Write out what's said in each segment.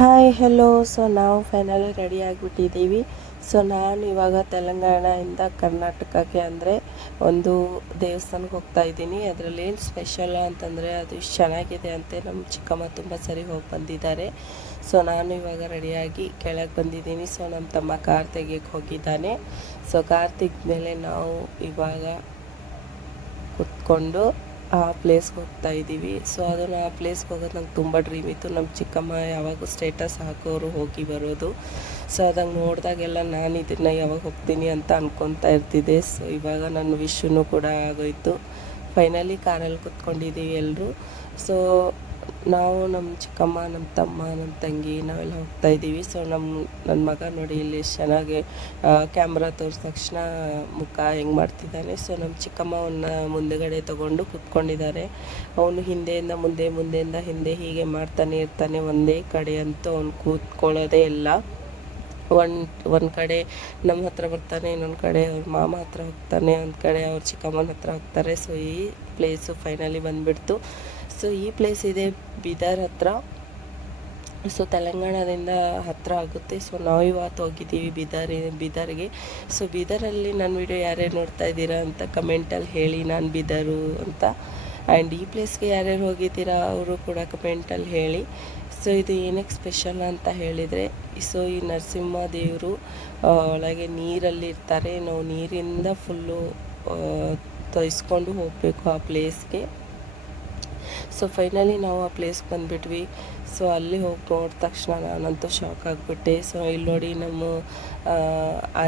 Hi hello. So ನಾವು finally ready ಆಗಿಬಿಟ್ಟಿದ್ದೀವಿ. So ನಾನು ಇವಾಗ ತೆಲಂಗಾಣದಿಂದ ಕರ್ನಾಟಕಕ್ಕೆ ಅಂದರೆ ಒಂದು ದೇವಸ್ಥಾನಕ್ಕೆ ಹೋಗ್ತಾ ಇದ್ದೀನಿ. ಅದರಲ್ಲಿ ಏನು ಸ್ಪೆಷಲ್ ಅಂತಂದರೆ ಅದು ಇಷ್ಟು ಚೆನ್ನಾಗಿದೆ ಅಂತ ನಮ್ಮ ಚಿಕ್ಕಮ್ಮ ತುಂಬ ಸರಿ ಹೋಗಿ ಬಂದಿದ್ದಾರೆ. ಸೊ ನಾನು ಇವಾಗ ರೆಡಿಯಾಗಿ ಕೆಳಗೆ ಬಂದಿದ್ದೀನಿ. ಸೊ ನಮ್ಮ ತಮ್ಮ ಕಾರ್ ತೆಗಿಯೋಕ್ಕೆ ಹೋಗಿದ್ದಾನೆ. ಸೊ ಕಾರ್ ತೆಗೆದ ಮೇಲೆ ನಾವು ಇವಾಗ ಕುತ್ಕೊಂಡು ಆ ಪ್ಲೇಸ್ಗೆ ಹೋಗ್ತಾ ಇದ್ದೀವಿ. ಸೊ ಅದನ್ನು ಆ ಪ್ಲೇಸ್ಗೆ ಹೋಗೋದು ನಂಗೆ ತುಂಬ ಡ್ರೀಮ್ ಇತ್ತು. ನಮ್ಮ ಚಿಕ್ಕಮ್ಮ ಯಾವಾಗೂ ಸ್ಟೇಟಸ್ ಹಾಕೋರು ಹೋಗಿ ಬರೋದು. ಸೊ ಅದಂಗೆ ನೋಡಿದಾಗೆಲ್ಲ ನಾನು ಇದನ್ನು ಯಾವಾಗ ಹೋಗ್ತೀನಿ ಅಂತ ಅನ್ಕೊತಾ ಇರ್ತಿದ್ದೆ. ಸೊ ಇವಾಗ ನನ್ನ ವಿಶ್ವೂ ಕೂಡ ಆಗೋಯ್ತು. ಫೈನಲಿ ಕಾರಲ್ಲಿ ಕುತ್ಕೊಂಡಿದ್ದೀವಿ ಎಲ್ಲರೂ. ಸೊ ನಾವು ನಮ್ಮ ಚಿಕ್ಕಮ್ಮ, ನಮ್ಮ ತಮ್ಮ, ನಮ್ಮ ತಂಗಿ ನಾವೆಲ್ಲ ಹೋಗ್ತಾ ಇದ್ದೀವಿ. ಸೊ ನನ್ನ ಮಗ ನೋಡಿ ಇಲ್ಲಿ ಎಷ್ಟು ಚೆನ್ನಾಗಿ ಕ್ಯಾಮ್ರಾ ತೋರಿಸಿದ ತಕ್ಷಣ ಮುಖ ಹೆಂಗೆ ಮಾಡ್ತಿದ್ದಾನೆ. ಸೊ ನಮ್ಮ ಚಿಕ್ಕಮ್ಮ ಅವನ್ನ ಮುಂದೆಗಡೆ ತೊಗೊಂಡು ಕೂತ್ಕೊಂಡಿದ್ದಾರೆ. ಅವನು ಹಿಂದೆಯಿಂದ ಮುಂದೆ, ಮುಂದೆಯಿಂದ ಹಿಂದೆ ಹೀಗೆ ಮಾಡ್ತಾನೆ ಇರ್ತಾನೆ. ಒಂದೇ ಕಡೆ ಅಂತೂ ಅವ್ನು ಕೂತ್ಕೊಳ್ಳೋದೇ ಇಲ್ಲ. ಒಂದು ಕಡೆ ನಮ್ಮ ಹತ್ರ ಬರ್ತಾನೆ, ಇನ್ನೊಂದು ಕಡೆ ಅವ್ರ ಮಾಮ ಹತ್ರ ಹೋಗ್ತಾನೆ, ಒಂದು ಕಡೆ ಅವ್ರ ಚಿಕ್ಕಮ್ಮನ ಹತ್ರ ಹೋಗ್ತಾರೆ. ಸೊ ಈ ಪ್ಲೇಸು ಫೈನಲಿ ಬಂದುಬಿಡ್ತು. ಸೊ ಈ ಪ್ಲೇಸ್ ಇದೆ ಬೀದರ್ ಹತ್ರ. ಸೊ ತೆಲಂಗಾಣದಿಂದ ಹತ್ತಿರ ಆಗುತ್ತೆ. ಸೊ ನಾವು ಇವತ್ತು ಹೋಗಿದ್ದೀವಿ ಬೀದರ್ಗೆ. ಸೊ ಬೀದರಲ್ಲಿ ನನ್ನ ವಿಡಿಯೋ ಯಾರ್ಯಾರು ನೋಡ್ತಾ ಇದ್ದೀರಾ ಅಂತ ಕಮೆಂಟಲ್ಲಿ ಹೇಳಿ, ನಾನು ಬೀದರು ಅಂತ. ಆ್ಯಂಡ್ ಈ ಪ್ಲೇಸ್ಗೆ ಯಾರ್ಯಾರು ಹೋಗಿದ್ದೀರಾ ಅವರು ಕೂಡ ಕಮೆಂಟಲ್ಲಿ ಹೇಳಿ. ಸೊ ಇದು ಏನಕ್ಕೆ ಸ್ಪೆಷಲ್ ಅಂತ ಹೇಳಿದರೆ, ಸೊ ಈ ನರಸಿಂಹ ದೇವರು ಒಳಗೆ ನೀರಲ್ಲಿ ಇರ್ತಾರೆ. ನಾವು ನೀರಿಂದ ಫುಲ್ಲು ತೊಯ್ಸ್ಕೊಂಡು ಹೋಗಬೇಕು ಆ ಪ್ಲೇಸ್ಗೆ. ಸೊ ಫೈನಲಿ ನಾವು ಆ ಪ್ಲೇಸ್ಗೆ ಬಂದುಬಿಟ್ವಿ. ಸೊ ಅಲ್ಲಿ ಹೋಗಿ ನೋಡಿದ ತಕ್ಷಣ ನಾನಂತೂ ಶಾಕ್ ಆಗಿಬಿಟ್ಟೆ. ಸೊ ಇಲ್ಲಿ ನೋಡಿ ನಮ್ಮ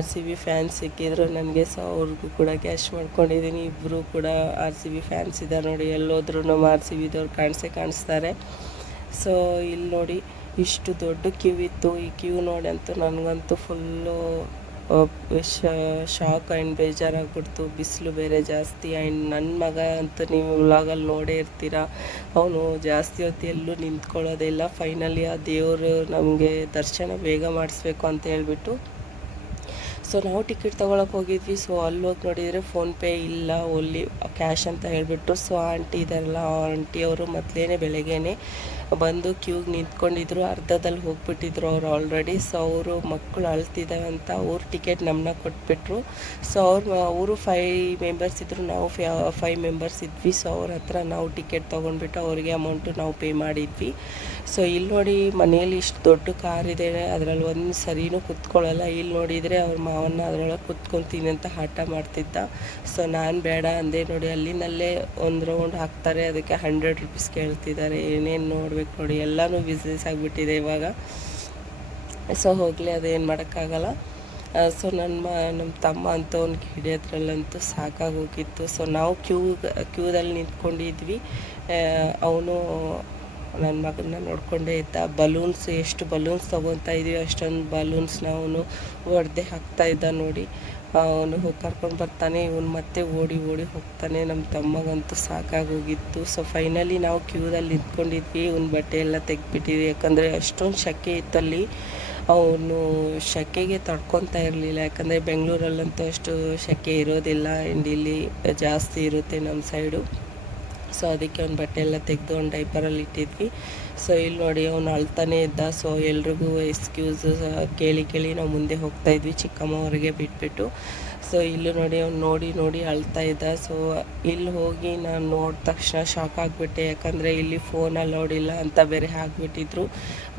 RCB ಫ್ಯಾನ್ಸ್ ಸಿಕ್ಕಿದ್ರು ನನಗೆ. ಸೊ ಅವ್ರಿಗೂ ಕೂಡ ಕ್ಯಾಶ್ ಮಾಡ್ಕೊಂಡಿದ್ದೀನಿ. ಇಬ್ಬರು ಕೂಡ RCB ಫ್ಯಾನ್ಸ್ ಇದ್ದಾರೆ ನೋಡಿ. ಎಲ್ಲೋದ್ರೂ ನಮ್ಮ RCBದವ್ರು ಕಾಣಿಸ್ತಾರೆ. ಸೊ ಇಲ್ಲಿ ನೋಡಿ ಇಷ್ಟು ದೊಡ್ಡ ಕ್ಯೂ ಇತ್ತು. ಈ ಕ್ಯೂ ನೋಡಿ ಅಂತೂ ನನಗಂತೂ ಫುಲ್ಲು ಶಾಕ್ ಆ್ಯಂಡ್ ಬೇಜಾರಾಗ್ಬಿಡ್ತು. ಬಿಸಿಲು ಬೇರೆ ಜಾಸ್ತಿ. ಆ್ಯಂಡ್ ನನ್ನ ಮಗ ಅಂತೂ ನೀವು ವ್ಲಾಗಲ್ಲಿ ನೋಡೇ ಇರ್ತೀರ, ಅವನು ಜಾಸ್ತಿ ಹೊತ್ತು ಎಲ್ಲೂ ನಿಂತ್ಕೊಳ್ಳೋದೇ ಇಲ್ಲ. ಫೈನಲಿ ಆ ದೇವರು ನಮಗೆ ದರ್ಶನ ಬೇಗ ಮಾಡಿಸ್ಬೇಕು ಅಂತ ಹೇಳ್ಬಿಟ್ಟು ಸೊ ನಾವು ಟಿಕೆಟ್ ತೊಗೊಳಕ್ಕೆ ಹೋಗಿದ್ವಿ. ಸೊ ಅಲ್ಲಿ ಹೋಗಿ ನೋಡಿದರೆ ಫೋನ್ಪೇ ಇಲ್ಲ, ಓನ್ಲಿ ಕ್ಯಾಶ್ ಅಂತ ಹೇಳಿಬಿಟ್ಟು. ಸೊ ಆಂಟಿ ಇದಾರಲ್ಲ, ಆ ಆಂಟಿಯವರು ಮೊದಲೇ ಬೆಳಗ್ಗೆನೇ ಬಂದು ಕ್ಯೂಗೆ ನಿಂತ್ಕೊಂಡಿದ್ರು. ಅರ್ಧದಲ್ಲಿ ಹೋಗ್ಬಿಟ್ಟಿದ್ರು ಅವ್ರು ಆಲ್ರೆಡಿ. ಸೊ ಅವರು ಮಕ್ಕಳು ಅಳ್ತಿದ್ದಾವೆ ಅಂತ ಅವ್ರ ಟಿಕೆಟ್ ನಮ್ಮನ್ನ ಕೊಟ್ಬಿಟ್ರು. ಸೊ ಅವರು 5 ಮೆಂಬರ್ಸ್ ಇದ್ದರು, ನಾವು 5 ಮೆಂಬರ್ಸ್ ಇದ್ವಿ. ಸೊ ಅವ್ರ ಹತ್ರ ನಾವು ಟಿಕೆಟ್ ತೊಗೊಂಡ್ಬಿಟ್ಟು ಅವ್ರಿಗೆ ಅಮೌಂಟು ನಾವು ಪೇ ಮಾಡಿದ್ವಿ. ಸೊ ಇಲ್ಲಿ ನೋಡಿ ಮನೆಯಲ್ಲಿ ಇಷ್ಟು ದೊಡ್ಡ ಕಾರ್ ಇದೆ, ಅದರಲ್ಲಿ ಒಂದು ಸರಿನೂ ಕುತ್ಕೊಳ್ಳಲ್ಲ. ಇಲ್ಲಿ ನೋಡಿದರೆ ಅವ್ರ ಮಾವನ್ನ ಅದರೊಳಗೆ ಕುತ್ಕೊತೀನಿ ಅಂತ ಹಠ ಮಾಡ್ತಿದ್ದ. ಸೊ ನಾನು ಬೇಡ ಅಂದೆ. ನೋಡಿ ಅಲ್ಲಿನಲ್ಲೇ ಒಂದು ರೌಂಡ್ ಹಾಕ್ತಾರೆ, ಅದಕ್ಕೆ 100 ರೂಪೀಸ್ ಕೇಳ್ತಿದ್ದಾರೆ. ಏನೇನು ನೋಡಬೇಕು ನೋಡಿ, ಎಲ್ಲನೂ ಬಿಸ್ನೆಸ್ ಆಗಿಬಿಟ್ಟಿದೆ ಇವಾಗ. ಸೊ ಹೋಗಲಿ, ಅದೇನು ಮಾಡೋಕ್ಕಾಗಲ್ಲ. ಸೊ ನಮ್ಮ ತಮ್ಮ ಅಂತ ಅವ್ನಿಗೆ ಹಿಡಿಯೋದ್ರಲ್ಲಂತೂ ಸಾಕಾಗೋಗಿತ್ತು. ಸೊ ನಾವು ಕ್ಯೂದಲ್ಲಿ ನಿಂತ್ಕೊಂಡಿದ್ವಿ. ಅವನು ನನ್ನ ಮಗನ್ನ ನೋಡಿಕೊಂಡೇ ಇದ್ದ. ಬಲೂನ್ಸ್ ಎಷ್ಟು ಬಲೂನ್ಸ್ ತೊಗೊತಾ ಇದ್ವಿ, ಅಷ್ಟೊಂದು ಬಲೂನ್ಸ್ನ ಅವನು ಹೊಡೆದೇ ಹಾಕ್ತಾಯಿದ್ದ ನೋಡಿ. ಅವನು ಹೋಗಿ ಕರ್ಕೊಂಡು ಬರ್ತಾನೆ, ಇವನು ಮತ್ತೆ ಓಡಿ ಹೋಗ್ತಾನೆ. ನಮ್ಮ ತಮ್ಮಗಂತೂ ಸಾಕಾಗೋಗಿತ್ತು. ಸೊ ಫೈನಲಿ ನಾವು ಕ್ಯೂದಲ್ಲಿ ನಿಂತ್ಕೊಂಡಿದ್ವಿ. ಇವನು ಬಟ್ಟೆ ಎಲ್ಲ ತೆಗೆದ್ಬಿಟ್ಟಿದ್ವಿ, ಯಾಕಂದರೆ ಅಷ್ಟೊಂದು ಸೆಕೆ ಇತ್ತಲ್ಲಿ. ಅವನು ಸೆಕೆಗೆ ತಡ್ಕೊತಾ ಇರಲಿಲ್ಲ, ಯಾಕಂದರೆ ಬೆಂಗಳೂರಲ್ಲಂತೂ ಅಷ್ಟು ಸೆಕೆ ಇರೋದಿಲ್ಲ. ಆ್ಯಂಡ್ ಇಲ್ಲಿ ಜಾಸ್ತಿ ಇರುತ್ತೆ ನಮ್ಮ ಸೈಡು. ಸೊ ಅದಕ್ಕೆ ಅವ್ನ ಬಟ್ಟೆ ಎಲ್ಲ ತೆಗೆದು ಅವ್ನು ಡೈಪರಲ್ಲಿ ಇಟ್ಟಿದ್ವಿ. ಸೊ ಇಲ್ಲಿ ನೋಡಿ ಅವನು ಅಳ್ತಾನೆ ಇದ್ದ. ಸೊ ಎಲ್ರಿಗೂ ಎಕ್ಸ್ಕ್ಯೂಸ್ ಕೇಳಿ ನಾವು ಮುಂದೆ ಹೋಗ್ತಾಯಿದ್ವಿ, ಚಿಕ್ಕಮ್ಮವ್ರಿಗೆ ಬಿಟ್ಬಿಟ್ಟು. ಸೊ ಇಲ್ಲಿ ನೋಡಿ ಅವ್ನು ನೋಡಿ ಅಳ್ತಾ ಇದ್ದ. ಸೊ ಇಲ್ಲಿ ಹೋಗಿ ನಾನು ನೋಡಿದ ತಕ್ಷಣ ಶಾಕ್ ಆಗಿಬಿಟ್ಟೆ, ಯಾಕಂದರೆ ಇಲ್ಲಿ ಫೋನ್ ಅಲೌಡ್ ಇಲ್ಲ ಅಂತ ಬೇರೆ ಹಾಕ್ಬಿಟ್ಟಿದ್ರು.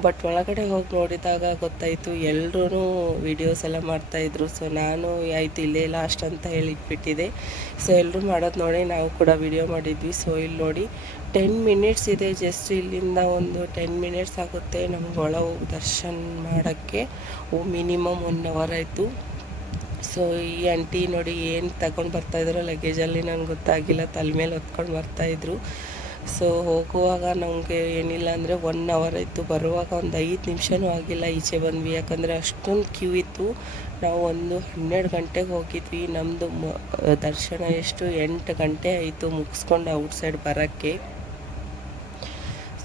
ಬಟ್ ಒಳಗಡೆ ಹೋಗಿ ನೋಡಿದಾಗ ಗೊತ್ತಾಯಿತು, ಎಲ್ಲರೂ ವೀಡಿಯೋಸ್ ಎಲ್ಲ ಮಾಡ್ತಾಯಿದ್ರು. ಸೊ ನಾನು ಆಯಿತು ಇಲ್ಲೇ ಲಾಸ್ಟ್ ಅಂತ ಹೇಳಿಟ್ಬಿಟ್ಟಿದೆ. ಸೊ ಎಲ್ಲರೂ ಮಾಡೋದು ನೋಡಿ ನಾವು ಕೂಡ ವಿಡಿಯೋ ಮಾಡಿದ್ವಿ. ಸೊ ಇಲ್ಲಿ ನೋಡಿ 10 ಮಿನಿಟ್ಸ್ ಇದೆ, ಜಸ್ಟ್ ಇಲ್ಲಿಂದ ಒಂದು 10 ಮಿನಿಟ್ಸ್ ಆಗುತ್ತೆ ನಮ್ಗೆ ಒಳ ಹೋಗಿ ದರ್ಶನ ಮಾಡೋಕ್ಕೆ. ಮಿನಿಮಮ್ 1 ಅವರ್ ಆಯಿತು. ಸೊ ಈ ಆಂಟಿ ನೋಡಿ ಏನು ತಗೊಂಡು ಬರ್ತಾಯಿದ್ರು ಲಗೇಜಲ್ಲಿ ನನಗೆ ಗೊತ್ತಾಗಿಲ್ಲ, ತಲೆ ಮೇಲೆ ಹೊತ್ಕೊಂಡು ಬರ್ತಾಯಿದ್ರು. ಸೊ ಹೋಗುವಾಗ ನಮಗೆ ಏನಿಲ್ಲ ಅಂದರೆ 1 ಅವರ್ ಆಯಿತು. ಬರುವಾಗ ಒಂದು 5 ನಿಮಿಷವೂ ಆಗಿಲ್ಲ ಈಚೆ ಬಂದ್ವಿ, ಯಾಕಂದರೆ ಅಷ್ಟೊಂದು ಕ್ಯೂ ಇತ್ತು. ನಾವು ಒಂದು 12 ಗಂಟೆಗೆ ಹೋಗಿದ್ವಿ. ನಮ್ಮದು ದರ್ಶನ ಎಷ್ಟು 8 ಗಂಟೆ ಆಯಿತು ಮುಗಿಸ್ಕೊಂಡು ಔಟ್ಸೈಡ್ ಬರೋಕ್ಕೆ.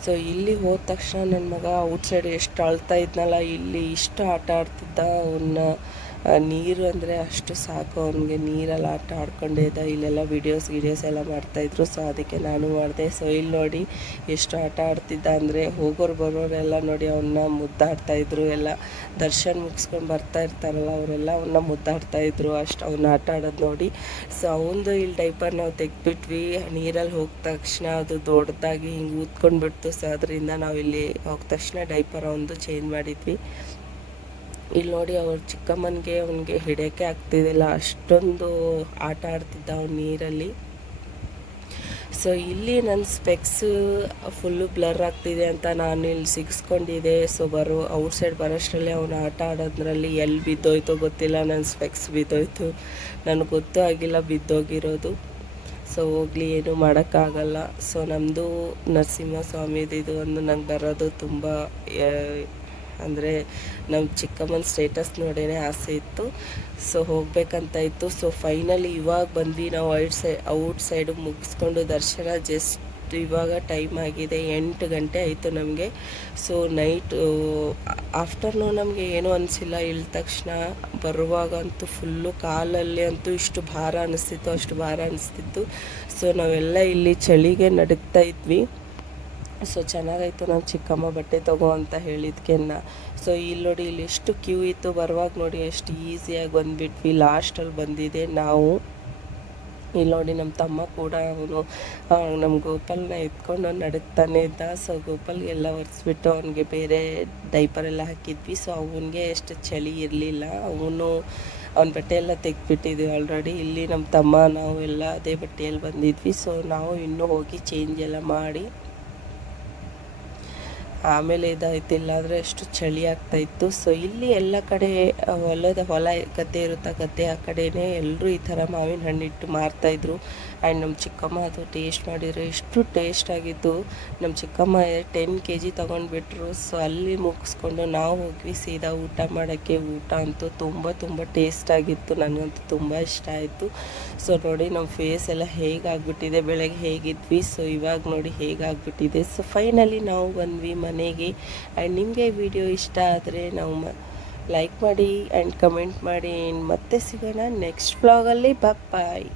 ಸೊ ಇಲ್ಲಿ ಹೋದ ತಕ್ಷಣ ನನ್ನ ಮಗ ಔಟ್ಸೈಡ್ ಎಷ್ಟು ಅಳ್ತಾ ಇದ್ನಲ್ಲ, ಇಲ್ಲಿ ಇಷ್ಟು ಆಟ ಆಡ್ತಿದ್ದ. ಅವನ್ನ ನೀರು ಅಂದರೆ ಅಷ್ಟು ಸಾಕು ಅವನಿಗೆ. ನೀರಲ್ಲಿ ಆಟ ಆಡ್ಕೊಂಡೇ ಇದ್ದ. ಇಲ್ಲೆಲ್ಲ ವಿಡಿಯೋಸ್ ಎಲ್ಲ ಮಾಡ್ತಾಯಿದ್ರು, ಸೊ ಅದಕ್ಕೆ ನಾನು ಮಾಡಿದೆ. ಸೊ ಇಲ್ಲಿ ನೋಡಿ ಎಷ್ಟು ಆಟ ಆಡ್ತಿದ್ದ ಅಂದರೆ ಹೋಗೋರು ಬರೋರೆಲ್ಲ ನೋಡಿ ಅವನ್ನ ಮುದ್ದಾಡ್ತಾಯಿದ್ರು. ಎಲ್ಲ ದರ್ಶನ ಮುಗಿಸ್ಕೊಂಡು ಬರ್ತಾ ಇರ್ತಾರಲ್ಲ ಅವರೆಲ್ಲ ಅವನ್ನ ಮುದ್ದಾಡ್ತಾಯಿದ್ರು, ಅಷ್ಟು ಅವ್ನ ಆಟ ಆಡೋದು ನೋಡಿ. ಸೊ ಅವನದು ಇಲ್ಲಿ ಡೈಪರ್ ನಾವು ತೆಗೆದ್ಬಿಟ್ವಿ. ನೀರಲ್ಲಿ ಹೋದ ತಕ್ಷಣ ಅದು ದೊಡ್ಡದಾಗಿ ಹಿಂಗೆ ಊದ್ಕೊಂಡ್ಬಿಡ್ತು. ಸೊ ಅದರಿಂದ ನಾವು ಇಲ್ಲಿ ಹೋದ ತಕ್ಷಣ ಡೈಪರ್ ಅವನದು ಚೇಂಜ್ ಮಾಡಿದ್ವಿ. ಇಲ್ಲಿ ನೋಡಿ ಅವ್ರ ಚಿಕ್ಕಮ್ಮನಿಗೆ ಅವನಿಗೆ ಹಿಡಿಯೋಕ್ಕೆ ಆಗ್ತಿದ್ದಿಲ್ಲ, ಅಷ್ಟೊಂದು ಆಟ ಆಡ್ತಿದ್ದ ಅವ್ನು ನೀರಲ್ಲಿ. ಸೊ ಇಲ್ಲಿ ನನ್ನ ಸ್ಪೆಕ್ಸು ಫುಲ್ಲು ಬ್ಲರ್ ಆಗ್ತಿದೆ ಅಂತ ನಾನು ಇಲ್ಲಿ ಸಿಗಿಸ್ಕೊಂಡಿದ್ದೆ. ಸೊ ಔಟ್ಸೈಡ್ ಬರೋಷ್ಟರಲ್ಲಿ ಅವನು ಆಟ ಆಡೋದ್ರಲ್ಲಿ ಎಲ್ಲಿ ಬಿದ್ದೋಯ್ತೋ ಗೊತ್ತಿಲ್ಲ, ನನ್ನ ಸ್ಪೆಕ್ಸ್ ಬಿದ್ದೋಯ್ತು. ನನಗೆ ಗೊತ್ತೂ ಆಗಿಲ್ಲ ಬಿದ್ದೋಗಿರೋದು. ಸೊ ಹೋಗಲಿ, ಏನೂ ಮಾಡೋಕ್ಕಾಗಲ್ಲ. ಸೊ ನಮ್ಮದು ನರಸಿಂಹಸ್ವಾಮಿದು ಇದು ಒಂದು ನಂಗೆ ಬರೋದು ತುಂಬ ಅಂದರೆ ನಮ್ಮ ಚಿಕ್ಕಮ್ಮನ ಸ್ಟೇಟಸ್ ನೋಡೇ ಆಸೆ ಇತ್ತು. ಸೊ ಹೋಗಬೇಕಂತ ಇತ್ತು. ಸೊ ಫೈನಲಿ ಇವಾಗ ಬಂದ್ವಿ ನಾವು ಔಟ್ಸೈಡು ಮುಗಿಸ್ಕೊಂಡು. ದರ್ಶನ ಜಸ್ಟ್ ಇವಾಗ ಟೈಮ್ ಆಗಿದೆ 8 ಗಂಟೆ ಆಯಿತು ನಮಗೆ. ಸೊ ಆಫ್ಟರ್ನೂನ್ ನಮಗೆ ಏನೂ ಅನಿಸಿಲ್ಲ. ಇಳಿದ ತಕ್ಷಣ ಬರುವಾಗಂತೂ ಫುಲ್ಲು ಕಾಲಲ್ಲಿ ಅಂತೂ ಇಷ್ಟು ಭಾರ ಅನ್ನಿಸ್ತಿತ್ತು, ಅಷ್ಟು ಭಾರ ಅನ್ನಿಸ್ತಿತ್ತು. ಸೊ ನಾವೆಲ್ಲ ಇಲ್ಲಿ ಚಳಿಗೆ ನಡುಗ್ತಾ ಇದ್ವಿ. ಸೊ ಚೆನ್ನಾಗಾಯಿತು ನಮ್ಮ ಚಿಕ್ಕಮ್ಮ ಬಟ್ಟೆ ತಗೋ ಅಂತ ಹೇಳಿದ್ಕೆನ್ನ. ಸೊ ಇಲ್ಲಿ ನೋಡಿ ಇಲ್ಲಿ ಎಷ್ಟು ಕ್ಯೂ ಇತ್ತು, ಬರುವಾಗ ನೋಡಿ ಎಷ್ಟು ಈಸಿಯಾಗಿ ಬಂದುಬಿಟ್ವಿ. ಲಾಸ್ಟಲ್ಲಿ ಬಂದಿದೆ ನಾವು. ಇಲ್ಲಿ ನೋಡಿ ನಮ್ಮ ತಮ್ಮ ಕೂಡ ಅವನು ನಮ್ಮ ಗೋಪಾಲನ್ನ ಎತ್ಕೊಂಡು ನಡುಗ್ತಾನೆ ಇದ್ದ. ಸೊ ಗೋಪಾಲ್ಗೆಲ್ಲ ಒರೆಸ್ಬಿಟ್ಟು ಅವನಿಗೆ ಬೇರೆ ಡೈಪರೆಲ್ಲ ಹಾಕಿದ್ವಿ. ಸೊ ಅವನಿಗೆ ಎಷ್ಟು ಚಳಿ ಇರಲಿಲ್ಲ, ಅವನ ಬಟ್ಟೆ ಎಲ್ಲ ತೆಗೆದ್ಬಿಟ್ಟಿದ್ವಿ ಆಲ್ರೆಡಿ. ಇಲ್ಲಿ ನಮ್ಮ ತಮ್ಮ ನಾವು ಎಲ್ಲ ಅದೇ ಬಟ್ಟೆಯಲ್ಲಿ ಬಂದಿದ್ವಿ. ಸೊ ನಾವು ಇನ್ನೂ ಹೋಗಿ ಚೇಂಜ್ ಎಲ್ಲ ಮಾಡಿ ಆಮೇಲೆ ಇದಾಯ್ತು. ಇಲ್ಲಾಂದರೆ ಎಷ್ಟು ಚಳಿ ಆಗ್ತಾಯಿತ್ತು. ಸೊ ಇಲ್ಲಿ ಎಲ್ಲ ಕಡೆ ಹೊಲ ಗದ್ದೆ ಇರುತ್ತೆ, ಗದ್ದೆ ಆ ಕಡೆಯೇ ಎಲ್ಲರೂ ಈ ಥರ ಮಾವಿನ ಹಣ್ಣಿಟ್ಟು ಮಾರ್ತಾಯಿದ್ರು. ಆ್ಯಂಡ್ ನಮ್ಮ ಚಿಕ್ಕಮ್ಮ ಅದು ಟೇಸ್ಟ್ ಮಾಡಿದ್ರು, ಎಷ್ಟು ಟೇಸ್ಟ್ ಆಗಿತ್ತು. ನಮ್ಮ ಚಿಕ್ಕಮ್ಮ 10 kg ತೊಗೊಂಡ್ಬಿಟ್ರು. ಸೊ ಅಲ್ಲಿ ಮುಗಿಸ್ಕೊಂಡು ನಾವು ಹೋಗ್ವಿ ಸೀದಾ ಊಟ ಮಾಡೋಕ್ಕೆ. ಊಟ ಅಂತೂ ತುಂಬ ಟೇಸ್ಟ್ ಆಗಿತ್ತು, ನನಗಂತೂ ತುಂಬ ಇಷ್ಟ ಆಯಿತು. ಸೊ ನೋಡಿ ನಮ್ಮ ಫೇಸ್ ಎಲ್ಲ ಹೇಗಾಗ್ಬಿಟ್ಟಿದೆ, ಬೆಳಗ್ಗೆ ಹೇಗಿದ್ವಿ, ಸೊ ಇವಾಗ ನೋಡಿ ಹೇಗಾಗ್ಬಿಟ್ಟಿದೆ. ಸೊ ಫೈನಲಿ ನಾವು ಬಂದ್ವಿ ಮನೆಗೆ. ಆ್ಯಂಡ್ ನಿಮಗೆ ವಿಡಿಯೋ ಇಷ್ಟ ಆದರೆ ನಾವು ಲೈಕ್ ಮಾಡಿ ಆ್ಯಂಡ್ ಕಮೆಂಟ್ ಮಾಡಿ. ಮತ್ತೆ ಸಿಗೋಣ ನೆಕ್ಸ್ಟ್ ವ್ಲಾಗಲ್ಲಿ. ಬಾಯ್.